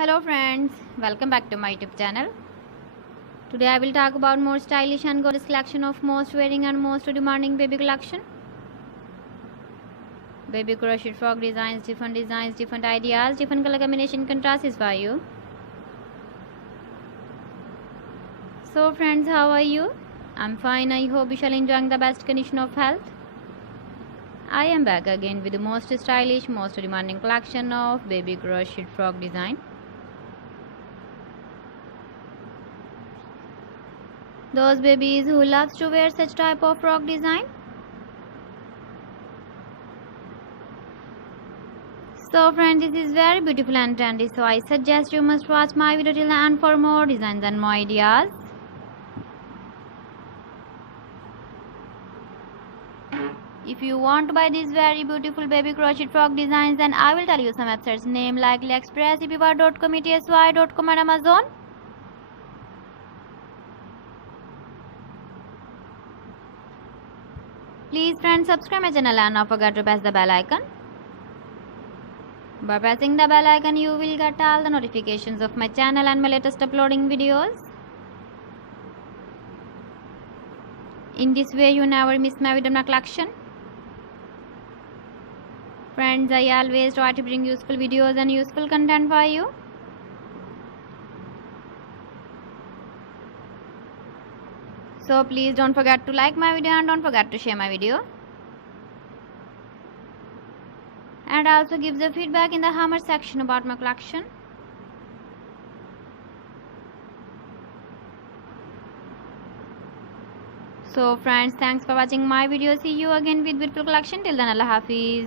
Hello friends, welcome back to my YouTube channel. Today I will talk about more stylish and gorgeous collection of most wearing and most demanding baby collection. Baby crochet frog designs, different ideas, different color combination contrasts for you. So friends, how are you? I'm fine. I hope you shall enjoying the best condition of health. I am back again with the most stylish, most demanding collection of baby crochet frog design. Those babies who loves to wear such type of frog design. So friends, this is very beautiful and trendy, so I suggest you must watch my video till the end for more designs and more ideas. If you want to buy these very beautiful baby crochet frog designs, then I will tell you some websites name like AliExpress, eBay.com, etsy.com and Amazon. Please friends, subscribe my channel and not forget to press the bell icon. By pressing the bell icon, you will get all the notifications of my channel and my latest uploading videos. In this way, you never miss my video collection. Friends, I always try to bring useful videos and useful content for you. So please don't forget to like my video and don't forget to share my video. And also give the feedback in the comment section about my collection. So friends, thanks for watching my video. See you again with beautiful collection. Till then, Allah Hafiz.